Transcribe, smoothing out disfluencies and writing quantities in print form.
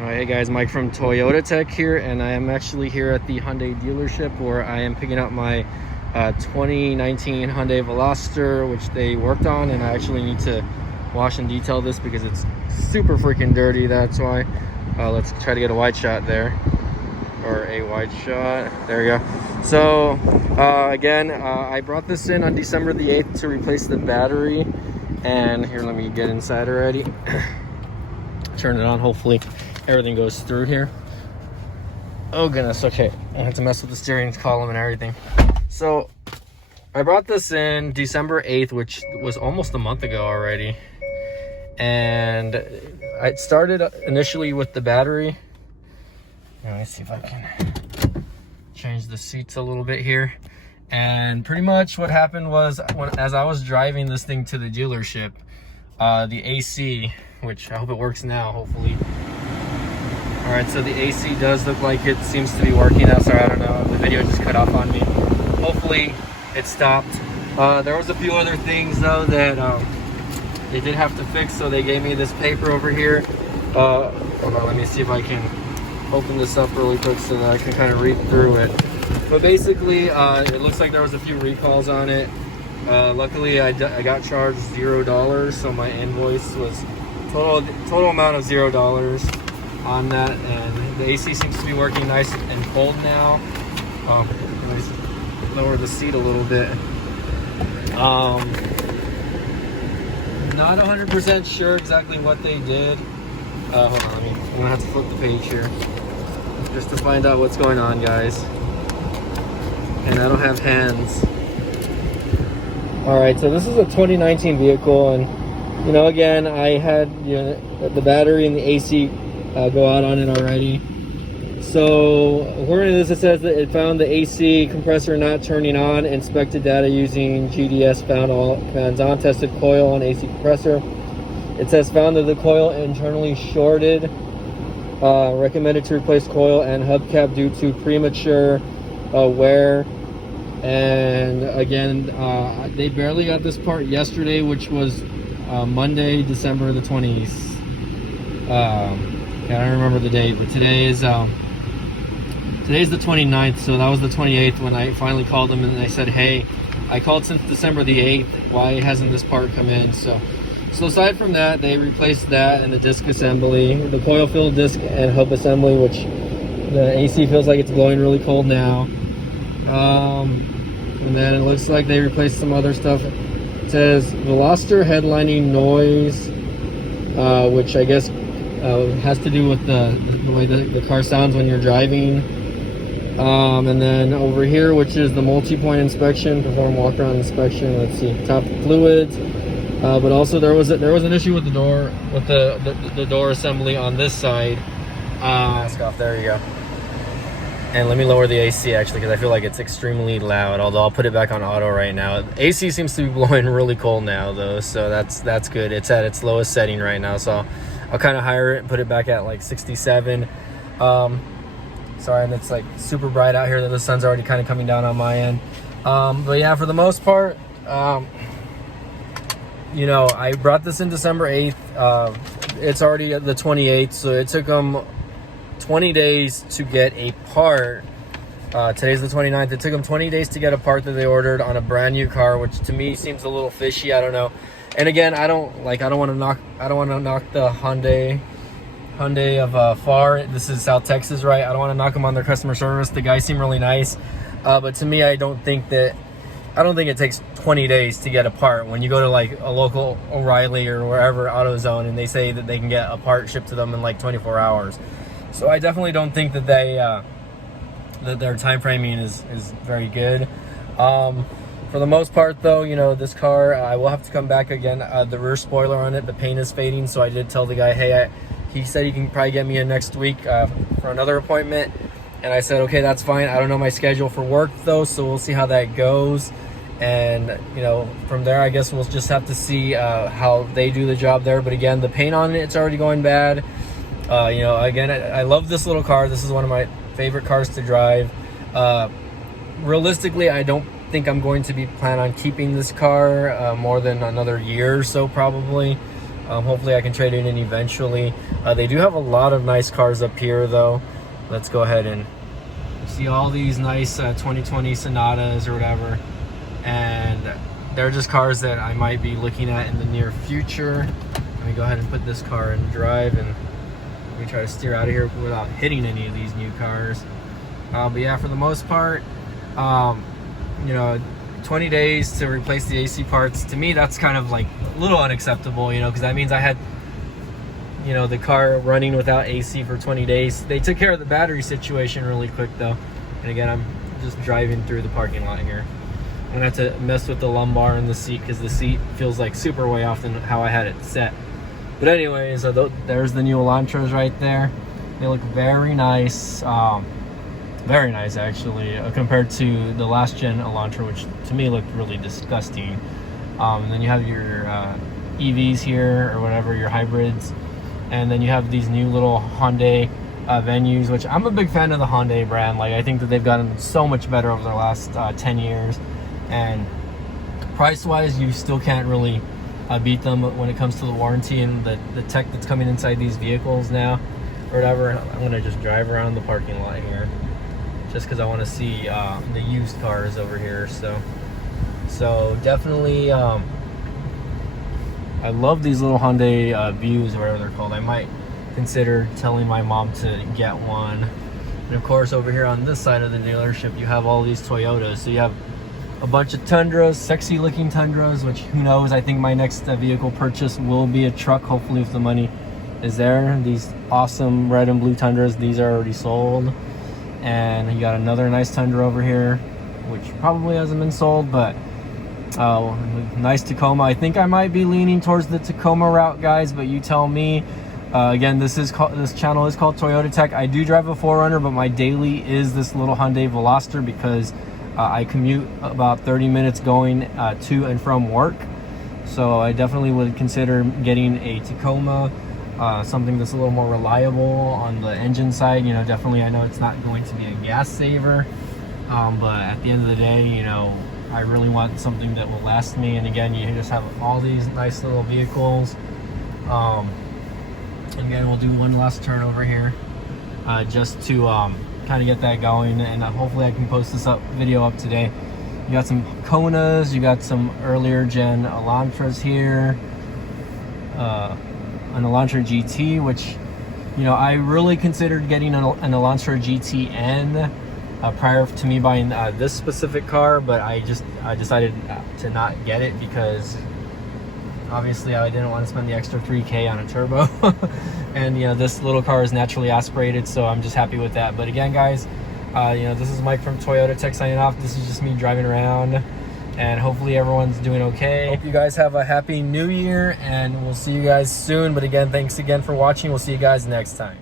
Hey guys, Mike from Toyota Tech here, and I am actually here at the Hyundai dealership where I am picking up my 2019 Hyundai Veloster, which they worked on, and I actually need to wash and detail this because it's super freaking dirty. That's why. Let's try to get a wide shot there, or a wide shot. There we go. So again, I brought this in on December the 8th to replace the battery, and here, let me get inside already. Turn it on, hopefully everything goes through here. Oh goodness, okay, I have to mess with the steering column and everything. So I brought this in December 8th, which was almost a month ago already, and I started initially with the battery. Let me see if I can change the seats a little bit here. And pretty much what happened was, as I was driving this thing to the dealership, the AC, which I hope it works now, hopefully. All right, so the AC does look like it seems to be working now. Sorry, I don't know, the video just cut off on me. Hopefully it stopped. There was a few other things though that they did have to fix, so they gave me this paper over here. Hold on, let me see if I can open this up really quick so that I can kind of read through it. But basically, it looks like there was a few recalls on it. Luckily, I got charged $0, so my invoice was total amount of $0 on that, and the AC seems to be working nice and cold now. Let me lower the seat a little bit. Not 100% sure exactly what they did. Hold on, I'm gonna have to flip the page here just to find out what's going on, guys. And I don't have hands. All right, so this is a 2019 vehicle, and you know, again, I had the battery and the AC go out on it already. So according to this, it says that it found the AC compressor not turning on. Inspected data using GDS found all fans on. Tested coil on AC compressor. It says found that the coil internally shorted. Recommended to replace coil and hubcap due to premature wear. And again, they barely got this part yesterday, which was Monday, December the 20th. I don't remember the date, but today's the 29th, so that was the 28th when I finally called them, and they said, hey, I called since December the 8th, why hasn't this part come in? So aside from that, they replaced that and the disc assembly, the coil filled disc and hub assembly, which the AC feels like it's blowing really cold now. And then it looks like they replaced some other stuff. It says Veloster headlining noise, which I guess has to do with the way the car sounds when you're driving. And then over here, which is the multi-point inspection, perform walk-around inspection. Let's see, top fluids. But also there was an issue with the door, with the door assembly on this side. Mask off. There you go. And let me lower the AC actually, because I feel like it's extremely loud, although I'll put it back on auto right now. AC seems to be blowing really cold now though, so that's good. It's at its lowest setting right now, so I'll kind of higher it and put it back at like 67. Sorry, and it's like super bright out here that the sun's already kind of coming down on my end. But yeah, for the most part, you know, I brought this in December 8th. It's already the 28th, so it took them 20 days to get a part. Today's the 29th. It took them 20 days to get a part that they ordered on a brand new car, which to me seems a little fishy. I don't know. And again, I don't want to knock the Hyundai of FAR. This is South Texas, right? I don't want to knock them on their customer service. The guys seem really nice, but to me, I don't think it takes 20 days to get a part. When you go to like a local O'Reilly or wherever, AutoZone, and they say that they can get a part shipped to them in like 24 hours. So I definitely don't think that that their time framing is very good. For the most part though, you know, this car, I will have to come back again. The rear spoiler on it, the paint is fading, so I did tell the guy, hey, he said he can probably get me in next week for another appointment. And I said, okay, that's fine. I don't know my schedule for work though, so we'll see how that goes. And you know, from there, I guess we'll just have to see how they do the job there. But again, the paint on it's already going bad. You know, again, I love this little car. This is one of my favorite cars to drive. Realistically, I don't think I'm going to be planning on keeping this car more than another year or so, probably. Hopefully I can trade it in eventually. They do have a lot of nice cars up here though. Let's go ahead and see all these nice 2020 Sonatas or whatever, and they're just cars that I might be looking at in the near future. Let me go ahead and put this car in drive, and let me try to steer out of here without hitting any of these new cars. But yeah, for the most part, you know, 20 days to replace the AC parts, to me that's kind of like a little unacceptable, you know, because that means I had, you know, the car running without AC for 20 days. They took care of the battery situation really quick though. And again, I'm just driving through the parking lot here. I'm gonna have to mess with the lumbar and the seat because the seat feels like super way off than how I had it set. But anyways, there's the new Elantras right there. They look very nice. Very nice actually, compared to the last gen Elantra, which to me looked really disgusting. And then you have your EVs here, or whatever, your hybrids. And then you have these new little Hyundai Venues, which I'm a big fan of the Hyundai brand. Like, I think that they've gotten so much better over the last 10 years. And price-wise, you still can't really beat them when it comes to the warranty and the tech that's coming inside these vehicles now, or whatever. I'm gonna just drive around the parking lot here, just because I want to see the used cars over here. So definitely, I love these little Hyundai Views, or whatever they're called. I might consider telling my mom to get one. And of course, over here on this side of the dealership, you have all these Toyotas. So you have a bunch of Tundras, sexy looking Tundras, which who knows, I think my next vehicle purchase will be a truck, hopefully, if the money is there. These awesome red and blue Tundras, these are already sold. And you got another nice Tundra over here, which probably hasn't been sold, but nice Tacoma. I think I might be leaning towards the Tacoma route, guys, but you tell me. Again, this channel is called Toyota Tech. I do drive a 4Runner, but my daily is this little Hyundai Veloster because I commute about 30 minutes going to and from work. So I definitely would consider getting a Tacoma, something that's a little more reliable on the engine side. You know, definitely, I know it's not going to be a gas saver, but at the end of the day, you know, I really want something that will last me. And again, you just have all these nice little vehicles. Again, we'll do one last turn over here just to kind of get that going, and hopefully I can post this video up today. You got some Konas, you got some earlier gen Elantras here, an Elantra GT, which, you know, I really considered getting an Elantra GTN prior to me buying this specific car, but I decided to not get it because obviously I didn't want to spend the extra $3K on a turbo. And you know, this little car is naturally aspirated, so I'm just happy with that. But again, guys, you know, this is Mike from Toyota Tech signing off. This is just me driving around, and hopefully everyone's doing okay. Hope you guys have a happy new year, and we'll see you guys soon. But again, thanks again for watching. We'll see you guys next time.